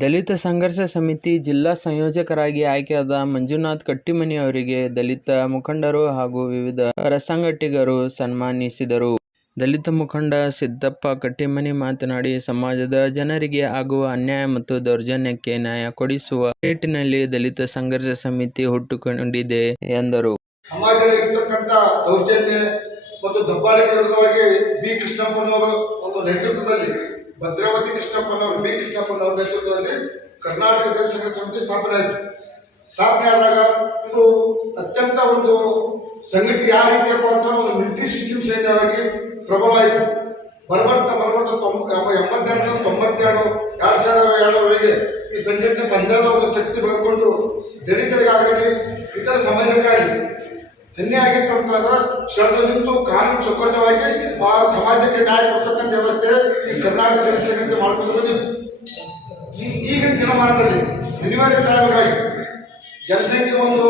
ದಲಿತ ಸಂಘರ್ಷ ಸಮಿತಿ ಜಿಲ್ಲಾ ಸಂಯೋಜಕರಾಗಿ ಆಯ್ಕೆಯಾದ ಮಂಜುನಾಥ್ ಕಟ್ಟಿಮನಿ ಅವರಿಗೆ ದಲಿತ ಮುಖಂಡರು ಹಾಗೂ ವಿವಿಧ ಸಂಘಟಕರು ಸನ್ಮಾನಿಸಿದರು. ದಲಿತ ಮುಖಂಡ ಸಿದ್ದಪ್ಪ ಕಟ್ಟಿಮನಿ ಮಾತನಾಡಿ, ಸಮಾಜದ ಜನರಿಗೆ ಆಗುವ ಅನ್ಯಾಯ ಮತ್ತು ದೌರ್ಜನ್ಯಕ್ಕೆ ನ್ಯಾಯ ಕೊಡಿಸುವ ನಿಟ್ಟಿನಲ್ಲಿ ದಲಿತ ಸಂಘರ್ಷ ಸಮಿತಿ ಹುಟ್ಟುಕೊಂಡಿದೆ ಎಂದರು. ಸಮಾಜದಲ್ಲಿ ಇರತಕ್ಕಂಥ ದೌರ್ಜನ್ಯ ಮತ್ತು ದಬ್ಬಾಳಿಕೆ ವಿರುದ್ಧವಾಗಿ ಬಿ ಕೃಷ್ಣಪ್ಪನವರು ಒಂದು ನೇತೃತ್ವದಲ್ಲಿ, ಭದ್ರಾವತಿ ಕೃಷ್ಣಪ್ಪನವರು, ಬಿ ಕೃಷ್ಣಪ್ಪನವರ ನೇತೃತ್ವದಲ್ಲಿ ಕರ್ನಾಟಕ ದಲಿತ ಸಂಘರ್ಷ ಸಮಿತಿ ಸ್ಥಾಪನೆ ಆಯಿತು. ಸ್ಥಾಪನೆ ಆದಾಗ ಇದು ಅತ್ಯಂತ ಒಂದು ಸಂಘಟನೆ ಯಾವ ರೀತಿಯಪ್ಪ ಅಂತ ಒಂದು ಮಿಲಿಟರಿ ಸಿಸ್ಟಮ್ ಸೈನ್ಯವಾಗಿ ಪ್ರಬಲ ಆಯಿತು. ಬರ್ಬರ್ತಾ 82, 2002ವರೆಗೆ ಈ ಸಂಘಟನೆ ತಂದೆದ ಒಂದು ಶಕ್ತಿ ಬೆಳೆದುಕೊಂಡು ದಲಿತರಿಗಾಗಲಿ ಇತರ ಸಮಾಜಕ್ಕಾಗಲಿ ಅನ್ಯಾಯ ಆಗಿತ್ತಂತಂದ್ರೆ ಶರಣ ನಿಂತು ಕಾನೂನು ಚೌಕಟ್ಟವಾಗಿ ಆ ಸಮಾಜಕ್ಕೆ ನ್ಯಾಯ ಕೊಡ್ತಕ್ಕಂಥ ವ್ಯವಸ್ಥೆ ಈ ಕರ್ನಾಟಕ ದಲಿತ ಸಂಘಟನೆ ಮಾಡ್ಕೊಂಡು ಬಂದಿತ್ತು. ಈಗಿನ ದಿನಮಾನದಲ್ಲಿ ಅನಿವಾರ್ಯ ಕಾರಣವಾಗಿ ಜನಸಂಖ್ಯೆ ಒಂದು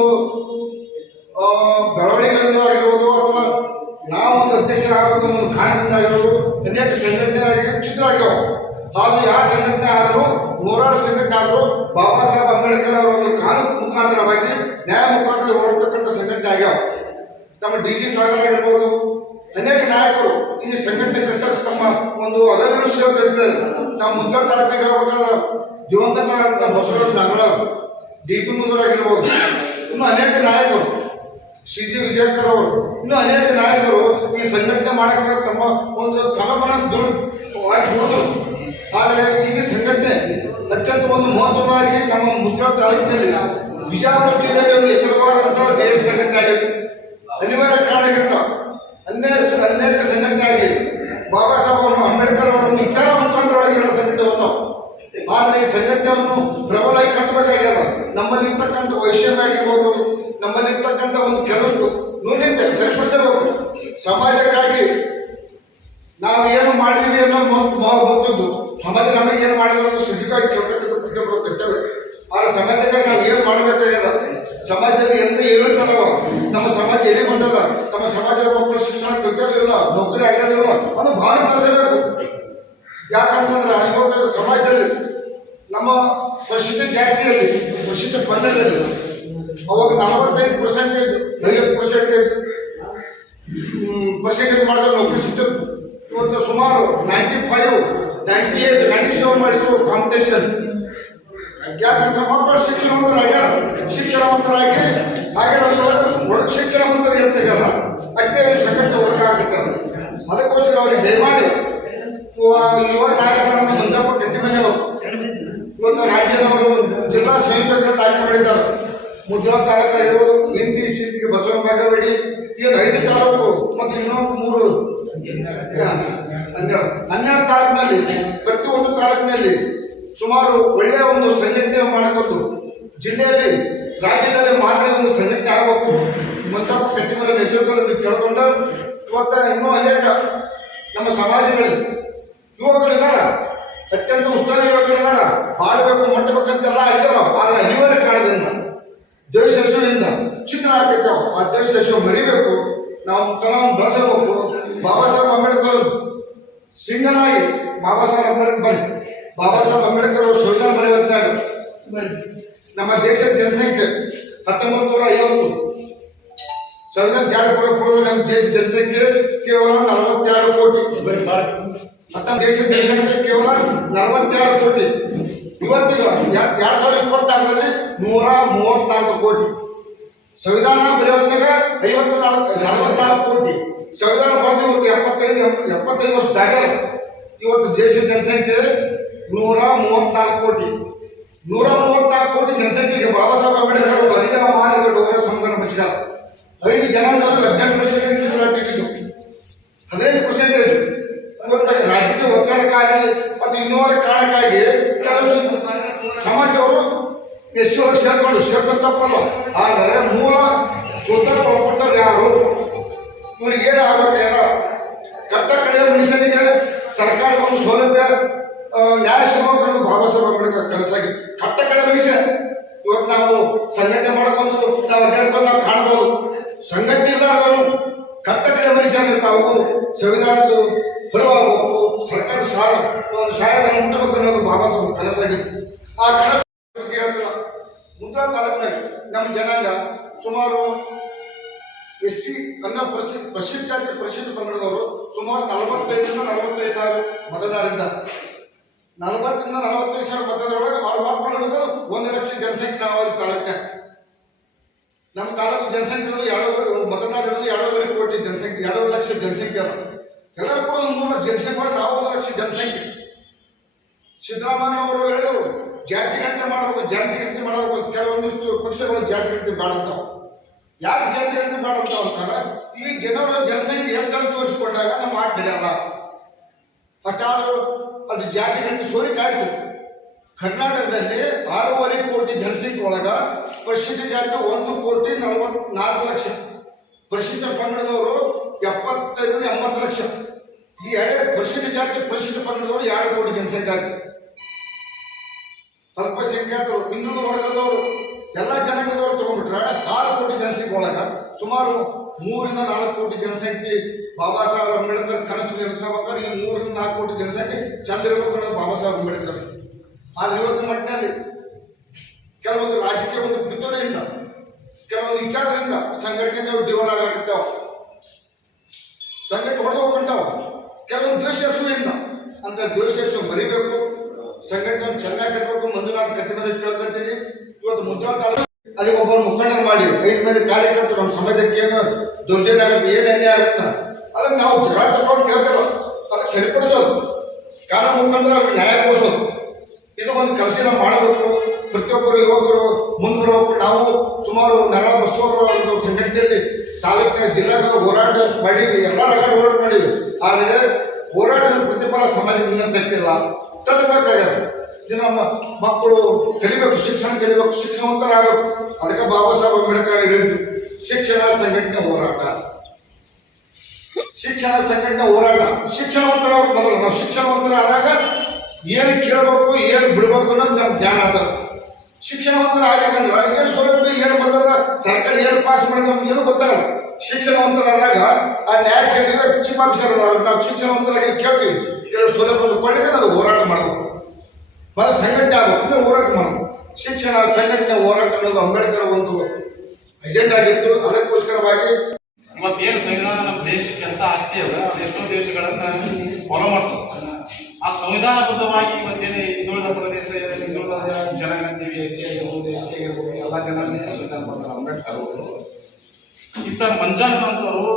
ಬೆಳವಣಿಗೆ ಆಗಿರ್ಬೋದು ಅಥವಾ ನಾವೊಂದು ಅಧ್ಯಕ್ಷರಾಗೋದು ಒಂದು ಕಾರಣದಿಂದ ಆಗಿರೋದು ಅನೇಕ ಸಂಘಟನೆ ಆಗಿ ಚಿತ್ರ ಆಗ್ಯಾವ. ಆದ್ರೆ ಯಾವ ಸಂಘಟನೆ ಆದರೂ, ನೂರಾರು ಸಂಘಟನೆ ಆದರೂ ಬಾಬಾ ಸಾಹೇಬ್ ಅಂಬೇಡ್ಕರ್ ಅವರ ಒಂದು ಕಾನೂನು ಮುಖಾಂತರವಾಗಿ ನ್ಯಾಯ ಮುಖಾಂತರ ಹೊರಡ್ತಕ್ಕಂಥ ಸಂಘಟನೆ ಆಗ್ಯಾವ. ನಮ್ಮ ಡಿ.ಜಿ. ಸಾಗರ್ ಆಗಿರ್ಬೋದು, ಅನೇಕ ನಾಯಕರು ಈ ಸಂಘಟನೆ ಕಟ್ಟಕ್ಕೆ ತಮ್ಮ ಒಂದು ಅಗಲಿನ ಸೇವೆ ಸಲ್ಲಿಸಿದ್ದಾರೆ. ನಾವು ಮುಂದಿನ ತಾಲೂಕಿಗೆ ಹೇಳ್ಬೇಕಾದ್ರೆ ದಿವಂಗತರಾದಂಥ ಬಸವರಾಜ ನಾಗರಾಜ್, ಡಿ.ಪಿ. ಮುಂದೂರಾಗಿರ್ಬೋದು, ಇನ್ನು ಅನೇಕ ನಾಯಕರು, ಸಿ.ಜಿ. ವಿಜಯಕರ್ ಅವರು, ಇನ್ನು ಅನೇಕ ನಾಯಕರು ಈ ಸಂಘಟನೆ ಮಾಡಕ್ಕೆ ತಮ್ಮ ಒಂದು ತಲಮನ ದುಡಿದ್ರು. ಆದರೆ ಈಗ ಸಂಘಟನೆ ಅತ್ಯಂತ ಒಂದು ಮಹತ್ವವಾಗಿ ನಮ್ಮ ಮುದ್ರಾ ತಾಲೂಕಿನಲ್ಲಿ, ವಿಜಯಪುರ ಜಿಲ್ಲೆಯಲ್ಲಿ ಒಂದು ಹೆಸರುವಾದಂತಹ ದೇಶ ಸಂಘಟನೆ ಆಗಿದೆ. ಅನಿವಾರ್ಯ ಕಾರಣಕ್ಕಿಂತ ಅನೇಕ ಸಂಘಟನೆ ಆಗಿ ಬಾಬಾ ಸಾಹೇಬ್ ಅಂಬೇಡ್ಕರ್ ಅವರ ಒಂದು ವಿಚಾರ ಮುಖಾಂತರವಾಗಿ ಎಲ್ಲ ಸಂಘಟನೆ ಹೋಗ್ತಾವ. ಆದರೆ ಈ ಸಂಘಟನೆಯನ್ನು ಪ್ರಬಲವಾಗಿ ಕಟ್ಟಬೇಕಾಗ್ಯದ. ನಮ್ಮಲ್ಲಿ ಇರ್ತಕ್ಕಂಥ ವೈಷಮ್ಯ ಆಗಿರ್ಬೋದು, ನಮ್ಮಲ್ಲಿ ಇರ್ತಕ್ಕಂಥ ಒಂದು ಕೆಲವು ನ್ಯೂನತೆ ಸರಿಪಡಿಸಬೇಕು. ಸಮಾಜಕ್ಕಾಗಿ ನಾವು ಏನು ಮಾಡಿದ್ವಿ ಅನ್ನೋದು ಗೊತ್ತಿದ್ದು, ಸಮಾಜ ನಮಗೆ ಏನು ಮಾಡಿದ್ರು ಶುಚಿಗಾಗಿ ಕೇಳ್ತಕ್ಕಂಥ ಕರ್ತವ್ಯ. ಆದರೆ ಸಮಾಜಕ್ಕಾಗಿ ನಾವು ಏನು ಮಾಡಬೇಕಾಗ್ಯದ, ಸಮಾಜದಲ್ಲಿ ಎಂತ ಹೇಳುತ್ತದವ, ನಮ್ಮ ಸಮಾಜ ಎಲ್ಲಿ ಬಂದದ, ನಮ್ಮ ಸಮಾಜದ ಮಕ್ಕಳು ಶಿಕ್ಷಣ ಕಲ್ತಿರಲಿಲ್ಲ, ನೌಕರಿ ಆಗಿರಲಿಲ್ಲ, ಅದು ಭಾವನೆ ಕಲಿಸಬೇಕು. ಯಾಕಂತಂದ್ರೆ ಇವತ್ತು ಸಮಾಜದಲ್ಲಿ ನಮ್ಮ ಪರಿಶಿಷ್ಟ ಜಾತಿಯಲ್ಲಿ, ಪರಿಶಿಷ್ಟ ಪಂಗಡದಲ್ಲಿ ಅವಾಗ 45%, 50% ಮಾಡಿದ್ರೆ ನೌಕರಿ ಸಿಗ್ತದೆ. ಇವತ್ತು ಸುಮಾರು 95, 98, 97 ಮಾಡಿದ್ರು ಕಾಂಪಿಟೇಷನ್. ಯಾಕಂದ್ರೆ ಮಕ್ಕಳು ಶಿಕ್ಷಣವಂತರಾಗಿ ಒಳಗೆ ಶಿಕ್ಷಣವಂತರಿಗೆ ಏನು ಸಿಗಲ್ಲ, ಅಷ್ಟೇ ಸಂಘಟನೆ ಹೊರಗಾಗುತ್ತದೆ. ಅದಕ್ಕೋಸ್ಕರ ಅವರಿಗೆ ದಯಮಾಡಿ ಯುವ ನಾಯಕರಾದ ಮಂಜಪ್ಪ ಕಟ್ಟಿಮನಿಯವರು ಇವತ್ತು ರಾಜ್ಯದವರು ಜಿಲ್ಲಾ ಸಂಯೋಜಕರ ಆಯ್ಕೆ ಮಾಡಿದ್ದಾರೆ. ಮುದ್ರಾ ತಾಲೂಕು ಆಗಿರ್ಬೋದು, ಇಂಡಿ, ಸಿಂದಗಿ, ಬಸವನ ಬಾಗೇವಾಡಿ, ಈಗ 5 ತಾಲೂಕು ಮತ್ತು ಇನ್ನೊಂದು 3 12 ತಾಲೂಕಿನಲ್ಲಿ, ಪ್ರತಿಯೊಂದು ತಾಲೂಕಿನಲ್ಲಿ ಸುಮಾರು ಒಳ್ಳೆಯ ಒಂದು ಸಂಘಟನೆ ಮಾಡಿಕೊಂಡು ಜಿಲ್ಲೆಯಲ್ಲಿ, ರಾಜ್ಯದಲ್ಲಿ ಮಾದರಿ ಒಂದು ಸಂಘಟನೆ ಆಗಬೇಕು. ಮಂಜಪ್ಪ ಕಟ್ಟಿಮನಿ ನೇತೃತ್ವದಲ್ಲಿ ಕೇಳಿಕೊಂಡು ಇವತ್ತು ಇನ್ನೂ ಅನೇಕ ನಮ್ಮ ಸಮಾಜದಲ್ಲಿ ಯುವಕರಿದ್ದಾರೆ, ಅತ್ಯಂತ ಉತ್ಸಾಹ ಯುವಕರಿದ್ದಾರೆ. ಮಾಡಬೇಕು, ಮುಟ್ಟಬೇಕಂತೆಲ್ಲ ಆಸೆ. ಆದರೆ ಅನಿವಾರ್ಯ ಕಾರಣದಿಂದ ದೇಶದಿಂದ ಚಿತ್ರ ಹಾಕಿರ್ತಾವ. ಆ ದೇಶ ಮರಿಬೇಕು, ನಾವು ತನವನ್ನು ಬೆಳೆಸಬೇಕು. ಬಾಬಾ ಸಾಹೇಬ್ ಅಂಬೇಡ್ಕರ್ ಸಿಂಗನಾಗಿ ಬಾಬಾ ಸಾಹೇಬ್ ಅಂಬೇಡ್ಕರ್ ಬನ್ನಿ, ಬಾಬಾ ಸಾಹೇಬ್ ಅಂಬೇಡ್ಕರ್ ಅವರು ಸಂವಿಧಾನ ಬರೆಯುವಂತಾಗ ನಮ್ಮ ದೇಶದ ಜನಸಂಖ್ಯೆ 1950 ಸಂವಿಧಾನ ಜಾರಿ ಪೂರ್ವದಲ್ಲಿ ನಮ್ಮ ದೇಶದ ಜನಸಂಖ್ಯೆ ಕೇವಲ 42 ಕೋಟಿ. ನಮ್ಮ ದೇಶದ ಜನಸಂಖ್ಯೆ ಕೇವಲ 42 ಕೋಟಿ. ಇವತ್ತಿಗೆ 2024ರಲ್ಲಿ 134 ಕೋಟಿ. ಸಂವಿಧಾನ ಬರೆಯುವಂತಾಗ 44 ಕೋಟಿ. ಸಂವಿಧಾನ ಬರೆದು ಇವತ್ತು 75 ವರ್ಷ ದಾಟ್ಯಾರ. ಇವತ್ತು ದೇಶದ ಜನಸಂಖ್ಯೆ 134 ಕೋಟಿ. 134 ಕೋಟಿ ಜನಸಂಖ್ಯೆಗೆ ಬಾಬಾ ಸಾಹೇಬ್ ಅಂಬೇಡ್ಕರ್ ಅವರು 15 ಮಾನವರು ಸಂವಿಧಾನ ಬರೆಸಿದ್ದಾರೆ. 5 ಜನಾಂಗದವರು 18% ಮೀಸಲಾತಿಟ್ಟಿದ್ದು, 18%. ಇವತ್ತು ರಾಜಕೀಯ ಒತ್ತಡಕ್ಕಾಗಿ ಮತ್ತು ಇನ್ನೂವರೆ ಕಾರಣಕ್ಕಾಗಿ ಕೆಲವು ಸಮಾಜವರು ಎಷ್ಟೊಳಗೆ ಸೇರ್ಕೊಂಡು ತಪ್ಪಲ್ಲ. ಆದರೆ ಮೂಲ ಸ್ವತಂತ್ರ ಒಳಪಟ್ಟವ್ರು ಯಾರು, ಇವ್ರಿಗೇನು ಆಗಬೇಕಾದ ಕಟ್ಟ ಕಡೆಯ ಮನುಷ್ಯನಿಗೆ ಸರ್ಕಾರದ ಒಂದು ಸೌಲಭ್ಯ, ನ್ಯಾಯ ಸಿಗಬೇಕು. ಬಾಬಾ ಸಾಹೇಬ್ ಅಂಬೇಡ್ಕರ್ ಕೆಲಸಾಗಿ ಕಟ್ಟ ಕಡೆ ಮನುಷ್ಯ. ಇವತ್ತು ನಾವು ಸಂಘಟನೆ ಮಾಡ್ಕೊಂಡು ನಾವು ಅಡ್ಡಾಡ್ಕೊಂಡು ನಾವು ಕಾಣ್ಬೋದು. ಸಂಘಟನೆ ಇಲ್ಲಾರ್ದವರು ಕಟ್ಟ ಕಡೆ ಮನುಷ್ಯ ತಾವು ಸಂವಿಧಾನದ ಹೊರವಾಗಬೇಕು, ಸರ್ಕಾರ ಸಹಾಯಧನ ಮುಟ್ಟಬೇಕು ಅನ್ನೋದು ಬಾಬಾ ಸಾಹೇಬ್ ಕನಸಾಗಿತ್ತು. ಆ ಕನಸು ಹೇಳ್ತಿಲ್ಲ. ಮುಂತಾದ ತಾಲೂಕಿನಾಗ ನಮ್ಮ ಜನಾಂಗ ಸುಮಾರು SC ಅನ್ನೋ ಪರಿಶಿಷ್ಟ ಜಾತಿ ಪರಿಶಿಷ್ಟ ಪಂಗಡದವರು ಸುಮಾರು 45,000 ಮತದಾರರಿಂದ 40,000 ಮತದಾರೊಳಗೆ ಅವ್ರು ಮಾಡ್ಕೊಂಡಿರೋದು 1 ಲಕ್ಷ ಜನಸಂಖ್ಯೆ. ನಾವು ತಾಲೂಕಿನ ನಮ್ಮ ತಾಲೂಕು ಜನಸಂಖ್ಯೆ ಮತದಾರ ಇರೋದು 2.5 ಕೋಟಿ ಜನಸಂಖ್ಯೆ, 2 ಲಕ್ಷ ಜನಸಂಖ್ಯೆ ಅದ. ಎಲ್ಲರೂ ಕೂಡ 3 ಲಕ್ಷ ಜನಸಂಖ್ಯೆ, ನಾವು 1 ಲಕ್ಷ ಜನಸಂಖ್ಯೆ. ಸಿದ್ದರಾಮಯ್ಯ ಅವರು ಹೇಳಿದರು ಜಾತಿಗಣತಿ ಮಾಡಬೇಕು, ಜಾತಿಗಣತಿ ಮಾಡಬೇಕು. ಕೆಲವೊಂದಿಷ್ಟು ಪಕ್ಷಗಳು ಜಾತಿಗಣತಿ ಮಾಡಂತಾವ. ಯಾಕೆ ಜಾತಿಗಣತಿ ಮಾಡಂತಾವ ಅಂತಾರೆ, ಈ ಜನರ ಜನಸಂಖ್ಯೆ ಹೆಚ್ಚನ್ನು ತೋರಿಸಿಕೊಂಡಾಗ ನಮ್ಮ ಮಾತು ನಡೆಯಲ್ಲ. ಅಷ್ಟಾದರೂ ಅದು ಜಾತಿಗಣತಿ ಸೋರಿಕೆ ಆಯಿತು. ಕರ್ನಾಟಕದಲ್ಲಿ 6.5 ಕೋಟಿ ಜನಸಂಖ್ಯೆ ಒಳಗ ಪರಿಶಿಷ್ಟ ಜಾತಿ 1,44 ಲಕ್ಷ, ಪರಿಶಿಷ್ಟ ಪಂಗಡದವರು 75-80 ಲಕ್ಷ. ಈ ಪರಿಶಿಷ್ಟ ಜಾತಿ ಪರಿಶಿಷ್ಟ ಪಂಗಡದವರು 2 ಕೋಟಿ ಜನಸಂಖ್ಯೆ ಆಗಿದೆ. ಅಲ್ಪಸಂಖ್ಯಾತರು ಹಿಂದುಳಿದ ವರ್ಗದವರು ಎಲ್ಲ ಜನಾಂಗದವರು ತಗೊಂಡ್ಬಿಟ್ರೆ 6 ಕೋಟಿ ಜನಸಂಖ್ಯೆ ಒಳಗ ಸುಮಾರು 3-4 ಕೋಟಿ ಜನಸಂಖ್ಯೆ ಬಾಬಾ ಸಾಹೇಬ್ ಅಂಬೇಡ್ಕರ್ ಕನಸು ನೆನೆಸ್ಕೋಬೇಕಾದ್ರೆ ಈ 3-4 ಕೋಟಿ ಜನಸಂಖ್ಯೆ ಚಂದ ಇರಬೇಕು ಅನ್ನೋದು ಬಾಬಾ ಸಾಹೇಬ್ ಅಂಬೇಡ್ಕರ್. ಆದ್ರೆ ಇವತ್ತಿನ ಮಟ್ಟಿನಲ್ಲಿ ಕೆಲವೊಂದು ರಾಜಕೀಯ ಒಂದು ಪಿತೂರಿಯಿಂದ, ಕೆಲವೊಂದು ವಿಚಾರದಿಂದ ಸಂಘಟನೆಗಳು ಡಿವೈಡ್ ಆಗಿರ್ತಾವ, ಸಂಘಟನೆ ಹೊಡೆದು ಹೋಗ್ಬಿಡ್ತಾವ. ಕೆಲವೊಂದು ದ್ವೇಷಿಸುವಿಂದ ಅಂತ ದ್ವೇಷಿಸು ಮರಿಬೇಕು, ಸಂಘಟನೆ ಚೆನ್ನಾಗಿ ಕಟ್ಟಬೇಕು. ಮಂಜುನಾಥ್ ಕಟ್ಟಿಮನೆ ಕೇಳ್ಕೊತೀನಿ. ಇವತ್ತು ಮುದ್ರಾ ತಾಲೂಕು ಅಲ್ಲಿ ಒಬ್ಬರು ಮುಖಂಡನ ಮಾಡಿ 5 ಮಂದಿ ಕಾರ್ಯಕರ್ತರು ನಮ್ಮ ಸಮಾಜಕ್ಕೆ ಏನು ದೌರ್ಜನ್ಯ ಆಗುತ್ತೆ, ಏನು ಅನ್ಯಾಯ ಆಗುತ್ತ, ಅದಕ್ಕೆ ನಾವು ಜಗಳ ತಗೊಂಡು ಕೇಳ್ತೇವೆ. ಅದಕ್ಕೆ ಸರಿಪಡಿಸೋದು, ಕಾನೂನು ಮುಖಾಂತರ ಅವ್ರಿಗೆ ನ್ಯಾಯ ಕೊಡಿಸೋದು, ಇದು ಒಂದು ಕೆಲಸ ನಾವು ಮಾಡಬೇಕು. ಪ್ರತಿಯೊಬ್ಬರು ಯುವಕರು ಮುಂದೆ ಬರಬೇಕು. ನಾವು ಸುಮಾರು ನಗರ ಬಸವರ ಒಂದು ಸಂಘಟನೆಯಲ್ಲಿ ತಾಲೂಕಿನ ಜಿಲ್ಲಾಗ ಹೋರಾಟ ಮಾಡಿವಿ, ಎಲ್ಲ ರಗಡ ಹೋರಾಟ ಮಾಡಿವಿ. ಆದರೆ ಹೋರಾಟದ ಪ್ರತಿಫಲ ಸಮಾಜಕ್ಕೆ ಇನ್ನೂ ತಟ್ಟಿಲ್ಲ, ತಟ್ಟಬೇಕಾಗ್ಯದ. ಇದು ನಮ್ಮ ಮಕ್ಕಳು ಕಲಿಬೇಕು, ಶಿಕ್ಷಣ ಕಲಿಬೇಕು, ಶಿಕ್ಷಣವಂತರಾಗಬೇಕು. ಅದಕ್ಕೆ ಬಾಬಾ ಸಾಹೇಬ್ ಅಂಬೇಡ್ಕರ್ ಹೇಳಿದ್ದು ಶಿಕ್ಷಣ ಸಂಘಟನೆ ಹೋರಾಟ, ಶಿಕ್ಷಣ ಸಂಘಟನೆ ಹೋರಾಟ. ಶಿಕ್ಷಣವಂತರಾಗಬೇಕು. ಮೊದಲು ನಾವು ಶಿಕ್ಷಣವಂತರಾದಾಗ ಏನು ಕೇಳಬೇಕು, ಏನು ಬಿಡಬೇಕು ಅನ್ನೋದು ನಮ್ಗೆ ಜ್ಞಾನ ಆಗ್ತದೆ. ಶಿಕ್ಷಣವಂತರ ಆಗ್ಬೇಕಂದ್ರೆ ಏನು ಸೌಲಭ್ಯ ಏನು ಬರ್ತದ, ಸರ್ಕಾರ ಏನು ಪಾಸ್ ಮಾಡಿದ ನಮ್ಗೆ ಏನು ಗೊತ್ತಾಗಲ್ಲ. ಶಿಕ್ಷಣವಂತರಾದಾಗ ಆ ನ್ಯಾಯ ಕೇಳಿದ್ರೆ ಚೀಫ್ ಆಫೀಸರ್ ನಾವು ಶಿಕ್ಷಣವಂತರಾಗಿ ಕೇಳ್ತೀವಿ, ಕೆಲವು ಸೌಲಭ್ಯ ಕೊಡಲಿಕ್ಕೆ ಅದು ಹೋರಾಟ ಮಾಡಬೇಕು. ಮೊದಲು ಸಂಘಟನೆ ಆಗಬೇಕು, ಹೋರಾಟ ಮಾಡಬೇಕು. ಶಿಕ್ಷಣ ಸಂಘಟನೆ ಹೋರಾಟ ಅನ್ನೋದು ಅಂಬೇಡ್ಕರ್ ಒಂದು ಅಜೆಂಡಾ ಆಗಿತ್ತು. ಅದಕ್ಕೋಸ್ಕರವಾಗಿ ಇವತ್ತೇನು ಸಂವಿಧಾನ ನಮ್ಮ ದೇಶಕ್ಕೆ ಅಂತ ಆಸ್ತಿ ಅದ, ಅದೆಷ್ಟೋ ದೇಶಗಳನ್ನ ಫಾಲೋ ಮಾಡ್ತಾರೆ. ಆ ಸಂವಿಧಾನಬದ್ಧವಾಗಿ ಇವತ್ತೇನು ಹಿಂದುಳಿದ ಪ್ರದೇಶ, ಹಿಂದುಳಿದ ಜನಾಂಗ ಅಂತೀವಿ, SC ಆಗಿರ್ಬೋದು, ST ಆಗಿರ್ಬೋದು, ಎಲ್ಲ ಜನಾಂಗಕ್ಕೂ ಸಂವಿಧಾನ ಬರ್ತಾರೆ ಅಂಬೇಡ್ಕರ್ ಅವರು. ಇಂಥ ಮಂಜಾನಂತವರು,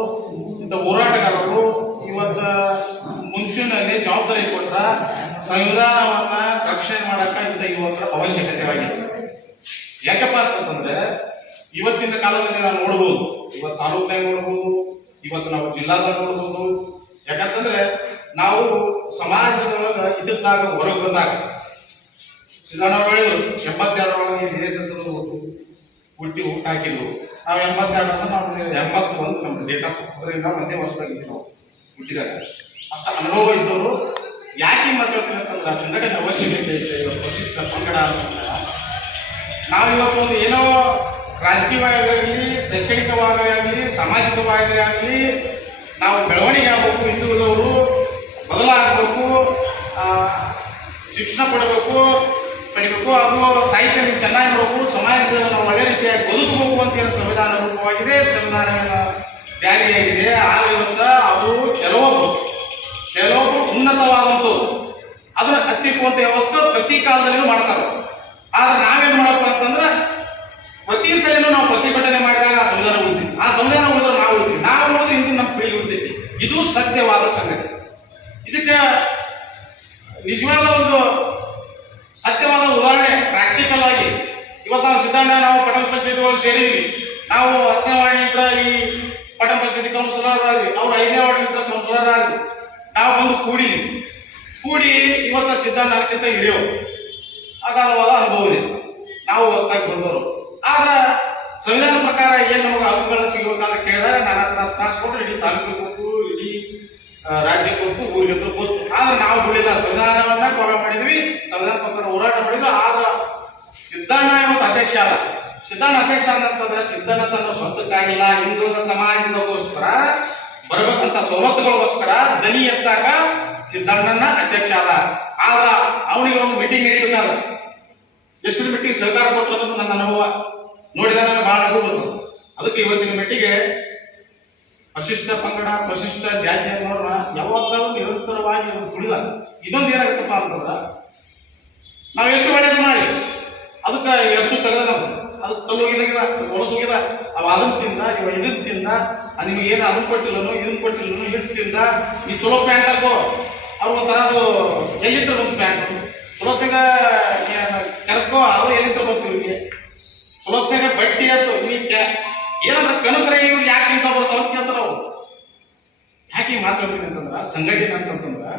ಇಂಥ ಹೋರಾಟಗಾರರು ಇವತ್ತ ಮುಂಚಿನಲ್ಲಿ ಜವಾಬ್ದಾರಿ ಕೊಟ್ರ ಸಂವಿಧಾನವನ್ನ ರಕ್ಷಣೆ ಮಾಡಕ ಇಂಥ ಯುವಕರ ಅವಶ್ಯಕತೆಯಾಗಿದೆ. ಯಾಕಪ್ಪ ಅಂತಂದ್ರೆ ಇವತ್ತಿನ ಕಾಲದಲ್ಲಿ ನಾವು ನೋಡ್ಬೋದು, ಇವತ್ತು ತಾಲೂಕಿನಾಗ ನೋಡ್ಬೋದು, ಇವತ್ತು ನಾವು ಜಿಲ್ಲಾದಾಗ ನೋಡ್ಬೋದು. ಯಾಕಂತಂದ್ರೆ ನಾವು ಸಮಾಜದೊಳಗ ಇದ್ದಾಗ ಹೊರಗೆ ಬಂದಾಗ ಸಿದ್ದಣ್ಣ ಹೇಳಿದ್ರು 82 DSS ಹುಟ್ಟಿ ಊಟ ಹಾಕಿದ್ರು. ನಾವು 82 ನಾವು 81 ನಮ್ಮ ಡೇಟ್ ಆಫ್ ಅದರಿಂದ ಒಂದೇ ವರ್ಷದಾಗಿದ್ದೀವಿ ನಾವು ಹುಟ್ಟಿದಾಗ. ಅಷ್ಟ ಅನುಭವ ಇದ್ದವರು ಯಾಕೆ ಮಾತಾಡ್ತೀನಿ ಅಂತಂದ್ರೆ ಸಂಘಟನೆ ಅವಶ್ಯಕತೆ ಇದೆ. ಇವತ್ತು ಪರಿಶಿಷ್ಟ ಪಂಗಡ ಅಂತಂದ್ರೆ ನಾವಿವತ್ತು ಒಂದು ಏನೋ ರಾಜಕೀಯವಾಗಿ, ಶೈಕ್ಷಣಿಕವಾಗಿ, ಸಾಮಾಜಿಕವಾಗಿ ನಾವು ಬೆಳವಣಿಗೆ ಆಗಬೇಕು, ಹಿಂದುಳಿದವರು ಬದಲಾಗಬೇಕು, ಶಿಕ್ಷಣ ಪಡಿಬೇಕು, ಹಾಗೂ ತಾಯಿ ತಂದೆ ಚೆನ್ನಾಗಿ ನೋಡಬೇಕು, ಸಮಾಜದಲ್ಲಿ ನಾವು ಒಳ್ಳೆ ರೀತಿಯಾಗಿ ಬದುಕಬೇಕು ಅಂತ ಏನು ಸಂವಿಧಾನ ರೂಪವಾಗಿದೆ, ಸಂವಿಧಾನ ಜಾರಿಯಾಗಿದೆ. ಆದರೆ ಇವತ್ತು ಅದು ಕೆಲವೊಬ್ಬರು ಉನ್ನತವಾದಂಥವು ಅದನ್ನ ಹತ್ತಿಕ್ಕುವಂತ ವ್ಯವಸ್ಥೆ ಪ್ರತಿ ಕಾಲದಲ್ಲಿನೂ ಮಾಡ್ತಾರೆ. ಆದ್ರೆ ನಾವೇನ್ ಮಾಡಬೇಕು ಅಂತಂದ್ರೆ ಪ್ರತಿ ಸಲಿನೂ ನಾವು ಪ್ರತಿಭಟನೆ ಮಾಡಿದಾಗ ಆ ಸಂವಿಧಾನ ಉಳಿತೀವಿ, ಆ ಸಂವಿಧಾನ ಉಳಿದ್ರೆ ನಾವು ಉಳಿತೀವಿ, ನಾವು ಉಳಿದ್ರೆ ಇಂದು ನಮ್ಮ ಪೀಳಿಗೆ ಉಳಿತೈತಿ. ಇದು ಸತ್ಯವಾದ ಸಂಗತಿ. ಇದಕ್ಕೆ ನಿಜವಾದ ಒಂದು ಸತ್ಯವಾದ ಉದಾಹರಣೆ ಪ್ರಾಕ್ಟಿಕಲ್ ಆಗಿ ಇವತ್ತು ನಾವು ಸಿದ್ಧಾಂತ ನಾವು ಪಟ್ಟಣ ಪಂಚಾಯತಿ ಒಳಗೆ ಸೇರಿದ್ವಿ. ನಾವು 10ನೇ ವಾರ್ಡ್ನಿಂದ ಈ ಪಟ್ಟಣ ಪಂಚಾಯತಿ ಕೌನ್ಸಿಲರ್ ಆದ್ವಿ, ಅವ್ರು 5ನೇ ವಾರ್ಡ್ನಿಂದ ಕೌನ್ಸಿಲರ್ ಆದ್ವಿ. ನಾವು ಒಂದು ಕೂಡಿ ಇವತ್ತ ಸಿದ್ಧಾಂತ ನನಗಿಂತ ಹಿರಿಯೋ ಅಗಾಧವಾದ ಅನುಭವ ಇದೆ. ನಾವು ಹೊಸದಾಗಿ ಬಂದವರು. ಆದ್ರೆ ಸಂವಿಧಾನ ಪ್ರಕಾರ ಏನು ನಮಗೆ ಹಕ್ಕುಗಳನ್ನ ಸಿಗಬೇಕಂತ ಕೇಳಿದಾಗ ನಾನು ತಾಸ್ಕೊಂಡು ಇಡೀ ತಾಲೂಕಿಗೆ ಗೊತ್ತು, ಇಡೀ ರಾಜ್ಯಕ್ಕೆ ಗೊತ್ತು, ಊರಿಗೆ ಗೊತ್ತು. ಆದ್ರೆ ನಾವು ಬಿಡಲಿಲ್ಲ, ಸಂವಿಧಾನವನ್ನ ಫಾಲೋ ಮಾಡಿದ್ವಿ, ಸಂವಿಧಾನ ಪ್ರಕಾರ ಹೋರಾಟ ಮಾಡಿದ್ವಿ. ಆದ್ರೆ ಸಿದ್ದಣ್ಣ ಇವತ್ತು ಅಧ್ಯಕ್ಷ ಆದ. ಸಿದ್ದಣ್ಣ ಅಧ್ಯಕ್ಷ ಆದಂತಂದ್ರೆ ಸಿದ್ದಣ್ಣ ತನ್ನ ಸ್ವಂತಕ್ಕಾಗಿಲ್ಲ, ಹಿಂದುಳಿದ ಸಮಾಜದಗೋಸ್ಕರ ಬರಬೇಕಂತ ಸವಲತ್ತುಗಳಿಗೋಸ್ಕರ ದನಿ ಎತ್ತಾಗ ಸಿದ್ದಣ್ಣನ ಅಧ್ಯಕ್ಷ ಆದ. ಆದ್ರ ಅವನಿಗೆ ಒಂದು ಮೀಟಿಂಗ್ ನಡೀಬೇಕಾದ್ರೆ ಎಷ್ಟರ ಮಟ್ಟಿಗೆ ಸಹಕಾರ ಕೊಟ್ಟರು ಅನ್ನೋದು ನನ್ನ ಅನುಭವ ನೋಡಿದಾಗ ನನಗೆ ಬಹಳ ಅನುಭವ ಬರ್ತದೆ. ಅದಕ್ಕೆ ಇವತ್ತಿನ ಮಟ್ಟಿಗೆ ಪರಿಶಿಷ್ಟ ಪಂಗಡ ಪರಿಶಿಷ್ಟ ಜಾತಿ ಅನ್ನೋರ್ನ ಯಾವಾಗಲೂ ನಿರಂತರವಾಗಿ ತುಳಿದ. ಇನ್ನೊಂದು ಏನಾಗುತ್ತಪ್ಪ ಅಂತಂದ್ರ ನಾವು ಎಷ್ಟು ಒಳ್ಳೇದು ಮಾಡಿ ಅದಕ್ಕೆ ಎರ್ಸು ತೆಗೆದ ನಾವು ಅದಕ್ಕೆ ತಲ್ಲೋಗಿದಾಗ ಒಳಸೋಗಿದ ಅವ ಅದನ್ನ ತಿಂದ ಇವ ಇದನ್ನ ತಿಂದ ನಿಮಗೆ ಏನು ಅದನ್ನ ಕೊಟ್ಟಿಲ್ಲನು ಇದನ್ನ ಕೊಟ್ಟಿಲ್ಲನು ಹಿಟ್ಟು ತಿಂದ ನೀ ಚಲೋ ಪ್ಯಾಂಟ್ ಹಾಕೋ ಅವ್ರು ಒಂಥರ ಅದು ಎಲ್ಲಿಂದ ಬಂತು ಪ್ಯಾಂಟ್ ಚಲೋತ್ನಾಗ ಕೆರಕೋ ಅದು ಎಲ್ಲಿಂದ ಬಂತು ಇವ್ರಿಗೆ ಚಲೋತ್ನಾಗ ಬಟ್ಟಿ ಆಯ್ತು ನೀ ಏನಂದ್ರೆ ಕನಸರ ಇವ್ರು ಯಾಕೆ ಇಂತ ಬರ್ತಾವ ಅಂತ ಕೇಳ್ತಾರ ಅವ್ರು. ಯಾಕೆ ಮಾತಾಡ್ತೀನಿ ಅಂತಂದ್ರ ಸಂಘಟನೆ ಅಂತಂದ್ರ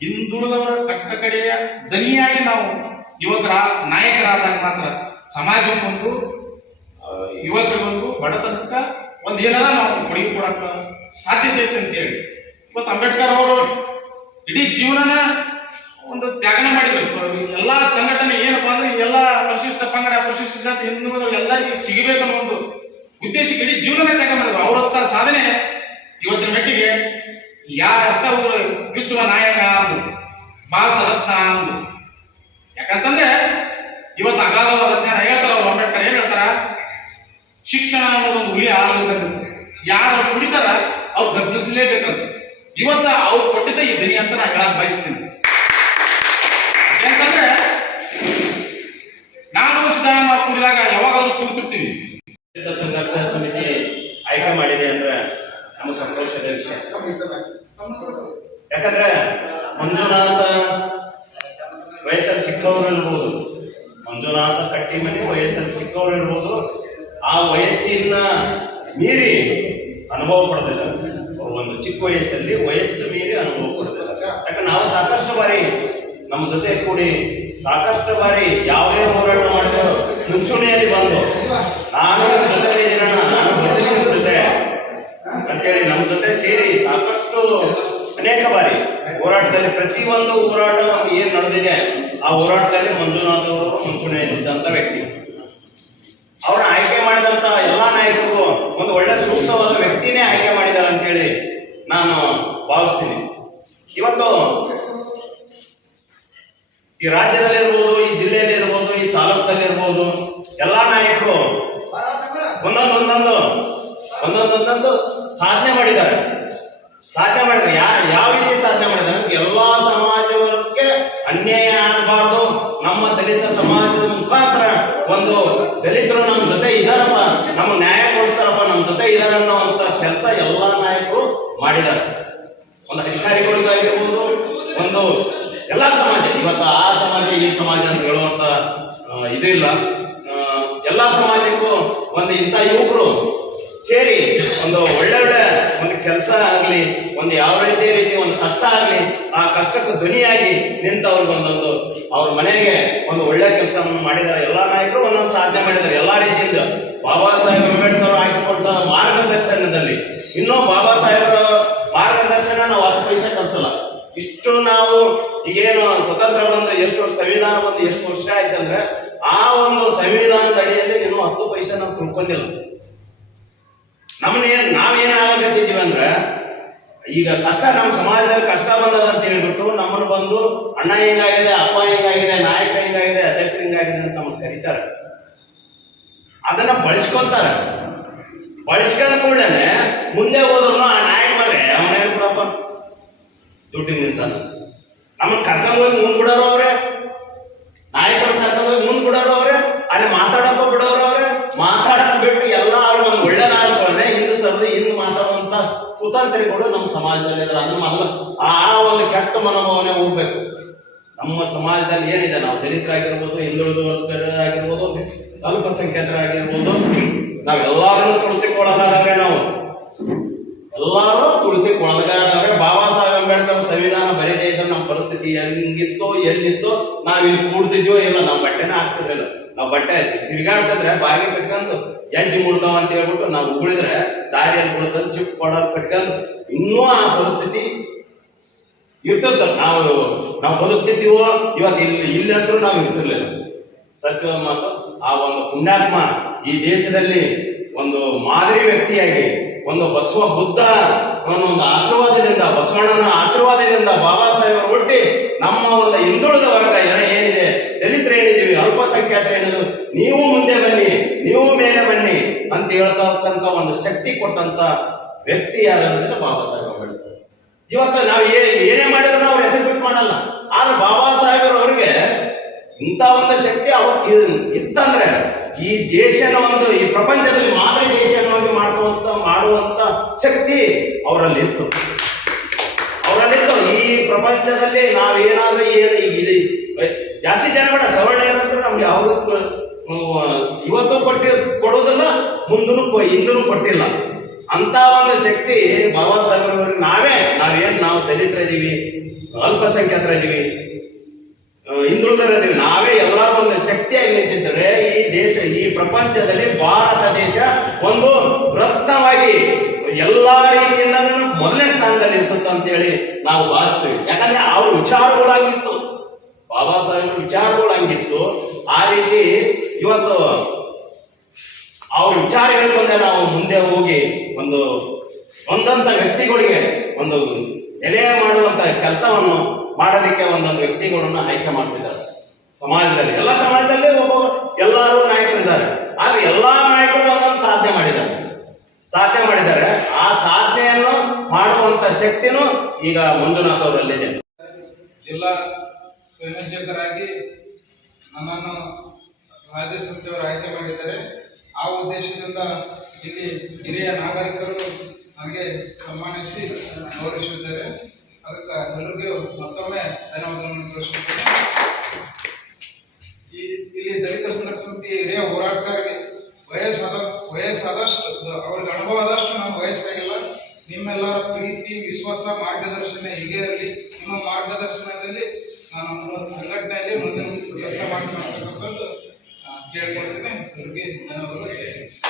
ಹಿಂದುಳಿದವರ ಕಟ್ಟ ಕಡೆಯ ದನಿಯಾಗಿ ನಾವು ಯುವಕರ ನಾಯಕರಾದಾಗ ಮಾತ್ರ ಸಮಾಜಕ್ಕೊಂದು ಯುವಕರಿಗೊಂದು ಬಡತನಕ್ಕ ಒಂದು ಏನಾರ ನಾವು ಕೊಡುಗೆ ಕೊಡಕ್ಕ ಸಾಧ್ಯತೆ ಐತೆ ಅಂತ ಹೇಳಿ ಇವತ್ತು ಅಂಬೇಡ್ಕರ್ ಅವರು ಇಡೀ ಜೀವನನ ಒಂದು ತ್ಯಾಗನ ಮಾಡಿದ್ರು. ಎಲ್ಲಾ ಸಂಘಟನೆ ಏನಪ್ಪಾ ಅಂದ್ರೆ ಎಲ್ಲ ಪರಿಶಿಷ್ಟ ಪಂಗಡ ಪರಿಶಿಷ್ಟ ಜಾತಿ ಹಿಂದುಳಿದವರು ಎಲ್ಲರಿಗೂ ಸಿಗಬೇಕನ್ನೋ ಒಂದು ಉದ್ದೇಶಕ್ಕೆ ಇಡೀ ಜೀವನ ತ್ಯಾಗ ಮಾಡಿದ್ರು. ಅವರಂತ ಸಾಧನೆ ಇವತ್ತಿನ ಮಟ್ಟಿಗೆ ಯಾರು ವಿಶ್ವ ನಾಯಕ ಅಂದ್ರು, ಭಾರತ ರತ್ನ ಅಂದ್ರು. ಯಾಕಂತಂದ್ರೆ ಇವತ್ತು ಅಗಾಧವಾದ ಜ್ಞಾನ ಹೇಳ್ತಾರ ಅವ್ರು. ಅಂಬೇಡ್ಕರ್ ಏನ್ ಹೇಳ್ತಾರ, ಶಿಕ್ಷಣ ಅನ್ನೋದೊಂದು ಹುಳಿ ಆಗದಂತೆ ಯಾರು ಕುಡಿತಾರ ಅವ್ರು ಗರ್ಜಿಸಲೇಬೇಕಂತ. ಇವತ್ತ ಅವ್ರು ಕೊಟ್ಟಿದ್ದ ಈ ದನಿ ಅಂತ ನಾನು ಹೇಳಕ್ ಬಯಸ್ತೀನಿ. ಯಾಕಂದ್ರೆ ನಾವು ಕುಡಿದಾಗ ಯಾವಾಗಾದ್ರೂ ಕುಡಿತಿರ್ತೀವಿ. ಸಂಘರ್ಷ ಸಮಿತಿ ಆಯ್ಕೆ ಮಾಡಿದೆ ಅಂದ್ರೆ ನಮ್ಮ ಸಂತೋಷದ ವಿಷಯ. ಯಾಕಂದ್ರೆ ಮಂಜುನಾಥ ವಯಸ್ಸಲ್ಲಿ ಚಿಕ್ಕವರು ಇರ್ಬೋದು, ಮಂಜುನಾಥ ಕಟ್ಟಿಮನಿ ವಯಸ್ಸಲ್ಲಿ ಚಿಕ್ಕವರು ಇರ್ಬೋದು, ಆ ವಯಸ್ಸಿನ ಮೀರಿ ಅನುಭವ ಪಡೆದಿದ್ದಾರೆ. ಅವರು ಒಂದು ಚಿಕ್ಕ ವಯಸ್ಸಲ್ಲಿ ವಯಸ್ಸು ಮೀರಿ ಅನುಭವ ಪಡೆದಿದ್ದಾರೆ. ಯಾಕಂದ್ರೆ ನಾವು ಸಾಕಷ್ಟು ಬಾರಿ ನಮ್ಮ ಜೊತೆ ಕೂಡಿ ಸಾಕಷ್ಟು ಬಾರಿ ಯಾವುದೇ ಹೋರಾಟ ಮಾಡಿದ್ರು ಮುಂಚೂಣಿಯಲ್ಲಿ ಬಂದು ನಾನು ಜೊತೆ ಇದ್ದೀನ, ನಾನು ಜೊತೆ ಅಂತೇಳಿ ನಮ್ಮ ಜೊತೆ ಸೇರಿ ಸಾಕಷ್ಟು ಅನೇಕ ಬಾರಿ ಹೋರಾಟದಲ್ಲಿ ಪ್ರತಿಯೊಂದು ಹೋರಾಟ ಒಂದು ಏನ್ ನಡೆದಿದೆ ಆ ಹೋರಾಟದಲ್ಲಿ ಮಂಜುನಾಥ್ ಅವರು ಮುಂಚೂಣಿಯಲ್ಲಿದ್ದಂತ ವ್ಯಕ್ತಿ. ಅವ್ರನ್ನ ಆಯ್ಕೆ ಮಾಡಿದಂತ ಎಲ್ಲಾ ನಾಯಕರು ಒಂದು ಒಳ್ಳೆ ಸೂಕ್ತವಾದ ವ್ಯಕ್ತಿನೇ ಆಯ್ಕೆ ಮಾಡಿದ್ದಾರೆ ಅಂತೇಳಿ ನಾನು ಭಾವಿಸ್ತೀನಿ. ಇವತ್ತು ಈ ರಾಜ್ಯದಲ್ಲಿರ್ಬೋದು, ಈ ಜಿಲ್ಲೆಯಲ್ಲಿ ಇರ್ಬೋದು, ಈ ತಾಲೂಕಲ್ಲಿ ಇರ್ಬೋದು, ಎಲ್ಲಾ ನಾಯಕರು ಒಂದೊಂದೊಂದೊಂದು ಸಾಧನೆ ಮಾಡಿದ್ದಾರೆ. ಯಾವ ರೀತಿ ಸಾಧನೆ ಮಾಡಿದ್ದಾರೆ ಅಂದ್ರೆ ಎಲ್ಲಾ ಸಮಾಜಕ್ಕೆ ಅನ್ಯಾಯ ಆಗಬಾರ್ದು, ನಮ್ಮ ದಲಿತ ಸಮಾಜದ ಮುಖಾಂತರ ಒಂದು ದಲಿತರು ನಮ್ಮ ಜೊತೆ ಇದಾರಪ್ಪ, ನಮ್ಮ ನ್ಯಾಯ ಕೊಡಿಸ್ತಾರಪ್ಪ, ನಮ್ಮ ಜೊತೆ ಇದಾರ ಅನ್ನೋಂತ ಕೆಲಸ ಎಲ್ಲಾ ನಾಯಕರು ಮಾಡಿದ್ದಾರೆ. ಒಂದು ಅಧಿಕಾರಿಗಳಿಗಾಗಿರ್ಬೋದು, ಒಂದು ಎಲ್ಲಾ ಸಮಾಜ, ಇವತ್ತು ಆ ಸಮಾಜ ಈ ಸಮಾಜ ಅಂತ ಹೇಳುವಂತ ಇದಿಲ್ಲ. ಎಲ್ಲಾ ಸಮಾಜಕ್ಕೂ ಒಂದು ಇಂಥ ಯುವಕರು ಸೇರಿ ಒಂದು ಒಳ್ಳೆ ಒಂದು ಕೆಲಸ ಆಗ್ಲಿ, ಒಂದು ಯಾವ ರೀತಿ ಒಂದು ಕಷ್ಟ ಆಗ್ಲಿ, ಆ ಕಷ್ಟಕ್ಕೆ ಧ್ವನಿಯಾಗಿ ನಿಂತವ್ರಿಗೆ ಒಂದೊಂದು ಅವ್ರ ಮನೆಗೆ ಒಂದು ಒಳ್ಳೆ ಕೆಲಸವನ್ನು ಮಾಡಿದ್ದಾರೆ. ಎಲ್ಲಾ ನಾಯಕರು ಒಂದೊಂದು ಸಾಧನೆ ಮಾಡಿದ್ದಾರೆ ಎಲ್ಲಾ ರೀತಿಯಿಂದ. ಬಾಬಾ ಸಾಹೇಬ್ ಅಂಬೇಡ್ಕರ್ ಹಾಕಿಕೊಟ್ಟ ಮಾರ್ಗದರ್ಶನದಲ್ಲಿ ಇನ್ನೂ ಬಾಬಾ ಸಾಹೇಬರ ಮಾರ್ಗದರ್ಶನ ನಾವು 10 ಪೈಸೆ ಕಲ್ತಲ್ಲ. ಇಷ್ಟು ನಾವು ಈಗೇನು ಸ್ವತಂತ್ರ ಬಂದು ಎಷ್ಟು ಸಂವಿಧಾನ ಬಂದು ಎಷ್ಟು ವರ್ಷ ಆಯ್ತಂದ್ರೆ ಆ ಒಂದು ಸಂವಿಧಾನದ ಅಡಿಯಲ್ಲಿ ನೀನು 10 ಪೈಸೆ ನಾವು ತಿಳ್ಕೊಂಡಿಲ್ಲ. ನಾವೇನಾಗತ್ತಿದ್ದೀವಿ ಅಂದ್ರೆ ಈಗ ಕಷ್ಟ ನಮ್ಮ ಸಮಾಜದಲ್ಲಿ ಕಷ್ಟ ಬಂದದ ಅಂತ ಹೇಳ್ಬಿಟ್ಟು ನಮ್ಮನ್ನು ಬಂದು ಅಣ್ಣ ಹಿಂಗಾಗಿದೆ, ಅಪ್ಪ ಹಿಂಗಾಗಿದೆ, ನಾಯಕ ಹಿಂಗಾಗಿದೆ, ಅಧ್ಯಕ್ಷ ಹಿಂಗಾಗಿದೆ ಅಂತ ನಮ್ಮನ್ನು ಕರೀತಾರೆ. ಅದನ್ನ ಬಳಸ್ಕೊಂತಾರೆ. ಬಳಸ್ಕೊಂಡ ಕೂಡಲೇ ಮುಂದೆ ಹೋದ್ರು ಆ ನಾಯಕ ಮೇಲೆ ಅವನ ಹೇಳ್ಬಿಡಪ್ಪ ದುಡ್ಡಿನ ನಿಂತಾನ. ನಮ್ಮನ್ನು ಕರ್ಕೊಂಡು ಹೋಗಿ ಮುಂದ್ ಬಿಡೋರು ಅವ್ರೆ, ನಾಯಕರು ಕರ್ಕೊಂಡು ಹೋಗಿ ಮುಂದ್ ಬಿಡೋರು ಅವ್ರೆ, ಅಲ್ಲಿ ಮಾತಾಡಪ್ಪ ಬಿಡೋರು ಅವ್ರೆ. ಮಾತಾಡಕ್ ಬಿಟ್ಟು ಎಲ್ಲಾರು ಒಂದು ಒಳ್ಳೆದಾಡ್ಕೊಳ್ಳೆ ಹಿಂದೆ ಸರ್ದು ಹಿಂದ್ ಮಾತಾಡುವಂತ ಕುತಂತ್ರಿಗಳು ನಮ್ಮ ಸಮಾಜದಲ್ಲಿ ಇದ್ದಾರೆ. ಅದನ್ನ ಮೊದಲು ಆ ಒಂದು ಕೆಟ್ಟ ಮನೋಭಾವನೆ ಹೋಗ್ಬೇಕು. ನಮ್ಮ ಸಮಾಜದಲ್ಲಿ ಏನಿದೆ, ನಾವು ದಲಿತರಾಗಿರ್ಬೋದು, ಹಿಂದುಳಿದ ವರ್ಗರಾಗಿರ್ಬೋದು, ಅಲ್ಪಸಂಖ್ಯಾತರಾಗಿರ್ಬೋದು, ನಾವೆಲ್ಲರೂ ತುಳಿತಕ್ಕೊಳಗಾದವ್ರೆ. ನಾವು ಎಲ್ಲರೂ ತುಳಿತಕ್ಕೊಳಗಾದವ್ರೆ. ಬಾಬಾ ಸಾಹೇಬ್ ಅಂಬೇಡ್ಕರ್ ಸಂವಿಧಾನ ಬರೀದೇ ಇದ್ರೆ ನಮ್ಮ ಪರಿಸ್ಥಿತಿ ಹೆಂಗಿತ್ತೋ ಎಲ್ಲಿತ್ತೋ ನಾವಿಲ್ಲಿ ಕೂಡ್ತಿದ್ಯೋ ಇಲ್ಲ, ನಾವು ಬಟ್ಟೆನ ಹಾಕ್ತಿರ್ಲಿಲ್ಲ. ನಾವು ಬಟ್ಟೆ ತಿರ್ಗಾಡ್ತಿದ್ರೆ ಬಾರಿಗೆ ಕಟ್ಕೊಂಡು ಎಂಜಿ ಮುಡ್ತಾವ ಅಂತ ಹೇಳ್ಬಿಟ್ಟು ನಾವು ಉಗುಳಿದ್ರೆ ದಾರಿಯಲ್ಲಿ ಬಿಡ್ತಂದು ಚಿಪ್ ಕೊಡೋದು ಕಟ್ಕೊಂಡು ಇನ್ನೂ ಆ ಪರಿಸ್ಥಿತಿ ಇರ್ತದ. ನಾವು ಬದುಕ್ತಿದ್ದೀವೋ ಇವತ್ತು ಇಲ್ಲಿ ಅಂತೂ ನಾವು ಇರ್ತಿರ್ಲಿಲ್ಲ. ಸತ್ಯವಾದ ಮಾತು. ಆ ಒಂದು ಪುಣ್ಯಾತ್ಮ ಈ ದೇಶದಲ್ಲಿ ಒಂದು ಮಾದರಿ ವ್ಯಕ್ತಿಯಾಗಿ ಒಂದು ಬಸವ ಬುದ್ಧ ಒಂದು ಆಶೀರ್ವಾದದಿಂದ, ಬಸವಣ್ಣನ ಆಶೀರ್ವಾದದಿಂದ ಬಾಬಾ ಸಾಹೇಬರು ಹುಟ್ಟಿ ನಮ್ಮ ಒಂದು ಹಿಂದುಳಿದ ವರ್ಗ ಏನಿದೆ, ದಲಿತರು ಏನಿದ್ದೀವಿ, ಅಲ್ಪಸಂಖ್ಯಾತರು ಏನಿದೆ, ನೀವು ಮುಂದೆ ಬನ್ನಿ, ನೀವು ಮೇಲೆ ಬನ್ನಿ ಅಂತ ಹೇಳ್ತಕ್ಕಂಥ ಒಂದು ಶಕ್ತಿ ಕೊಟ್ಟಂತ ವ್ಯಕ್ತಿ ಯಾರಂದ್ರೆ ಬಾಬಾ ಸಾಹೇಬ್ ಅಂಬೇಡ್ಕರ್. ಇವತ್ತು ನಾವು ಏನೇ ಮಾಡಿದ್ರು ಅವ್ರ ಹೆಸರು ಬಿಟ್ಟು ಮಾಡಲ್ಲ. ಆದ್ರೆ ಬಾಬಾ ಸಾಹೇಬರವ್ರಿಗೆ ಇಂಥ ಒಂದು ಶಕ್ತಿ ಅವತ್ತು ಇತ್ತಂದ್ರೆ ಈ ದೇಶನ ಒಂದು ಈ ಪ್ರಪಂಚದಲ್ಲಿ ಮಾದರಿ ದೇಶವಾಗಿ ಮಾಡುವಂತ ಶಕ್ತಿ ಅವರಲ್ಲಿತ್ತು. ಈ ಪ್ರಪಂಚದಲ್ಲಿ ನಾವೇನಾದ್ರೂ ಇದು ಜಾಸ್ತಿ ಜನ ಬೇಡ, ಸವರ್ಣ ಏನಂದ್ರೆ ನಮ್ಗೆ ಯಾವುದು ಇವತ್ತು ಕೊಡೋದಿಲ್ಲ, ಹಿಂದೂ ಕೊಟ್ಟಿಲ್ಲ. ಅಂತ ಒಂದು ಶಕ್ತಿ ಬಾಬಾ ಸಾಹೇಬ್ರವ್ರಿಗೆ ನಾವು ದಲಿತರಿದ್ದೀವಿ, ಅಲ್ಪಸಂಖ್ಯಾತರಿದ್ದೀವಿ, ಹಿಂದುಳಿದರಿದ್ದೀವಿ, ನಾವೇ ಎಲ್ಲರೂ ಒಂದು ಶಕ್ತಿಯಾಗಿ ನಿಂತಿದ್ದರೆ ಈ ದೇಶ, ಈ ಪ್ರಪಂಚದಲ್ಲಿ ಭಾರತ ದೇಶ ಒಂದು ರತ್ನವಾಗಿ ಎಲ್ಲಾ ರೀತಿಯಿಂದ ಮೊದಲನೇ ಸ್ಥಾನದಲ್ಲಿ ಇರ್ತದೆ ಅಂತ ಹೇಳಿ ನಾವು ಭಾವಿಸ್ತೀವಿ. ಯಾಕಂದ್ರೆ ಅವ್ರ ವಿಚಾರಗಳು ಹಂಗಿತ್ತು, ಬಾಬಾ ಸಾಹೇಬ್ರ ವಿಚಾರಗಳು ಹಂಗಿತ್ತು. ಆ ರೀತಿ ಇವತ್ತು ಅವ್ರ ವಿಚಾರ ಹೇಳ್ಕೊಂಡೆ ನಾವು ಮುಂದೆ ಹೋಗಿ ಒಂದಂತ ವ್ಯಕ್ತಿಗಳಿಗೆ ಒಂದು ನೆಲೆ ಮಾಡುವಂತ ಕೆಲಸವನ್ನು ಮಾಡೋದಕ್ಕೆ ಒಂದೊಂದು ವ್ಯಕ್ತಿಗಳನ್ನು ಆಯ್ಕೆ ಮಾಡ್ತಿದ್ದಾರೆ ಸಮಾಜದಲ್ಲಿ. ಎಲ್ಲ ಸಮಾಜದಲ್ಲಿ ಎಲ್ಲರೂ ನಾಯಕರಿದ್ದಾರೆ. ಆದ್ರೆ ಎಲ್ಲಾ ನಾಯಕರು ಒಂದೊಂದು ಸಾಧನೆ ಮಾಡಿದ್ದಾರೆ. ಆ ಸಾಧನೆಯನ್ನು ಮಾಡುವಂತ ಶಕ್ತಿನೂ ಈಗ ಮಂಜುನಾಥ್ ಅವರಲ್ಲಿದೆ. ಜಿಲ್ಲಾ ಸಂಯೋಜಕರಾಗಿ ನನ್ನನ್ನು ರಾಜ್ಯ ಸಮಿತಿಯವರು ಆಯ್ಕೆ ಮಾಡಿದ್ದಾರೆ. ಆ ಉದ್ದೇಶದಿಂದ ಇಲ್ಲಿ ಹಿರಿಯ ನಾಗರಿಕರು ನನಗೆ ಸನ್ಮಾನಿಸಿ ಗೌರವಿಸಿದ್ದಾರೆ. ಅದಕ್ಕೆ ಎಲ್ಲರಿಗೂ ಮತ್ತೊಮ್ಮೆ ಧನ್ಯವಾದಗಳನ್ನು ತಿಳಿಸುತ್ತೇನೆ. ಇಲ್ಲಿ ದಲಿತ ಸಂಘರ್ಷ ಸಮಿತಿ ಹಿರಿಯ ಹೋರಾಟಗಾರರಿಗೆ ವಯಸ್ಸಾದಷ್ಟು ಅವ್ರಿಗೆ ಅನುಭವ ಆದಷ್ಟು ನಮ್ಮ ವಯಸ್ಸಾಗಿಲ್ಲ. ನಿಮ್ಮೆಲ್ಲರ ಪ್ರೀತಿ, ವಿಶ್ವಾಸ, ಮಾರ್ಗದರ್ಶನ ಹೀಗೆ ಇರಲಿ. ನಿಮ್ಮ ಮಾರ್ಗದರ್ಶನದಲ್ಲಿ ನಾನು ಸಂಘಟನೆಯಲ್ಲಿ ಮುಂದಿನ ಕೆಲಸ ಮಾಡ್ತಕ್ಕಂಥದ್ದು ಕೇಳ್ಕೊಳ್ತೇನೆ. ಅವರಿಗೆ ಧನ್ಯವಾದಗಳು.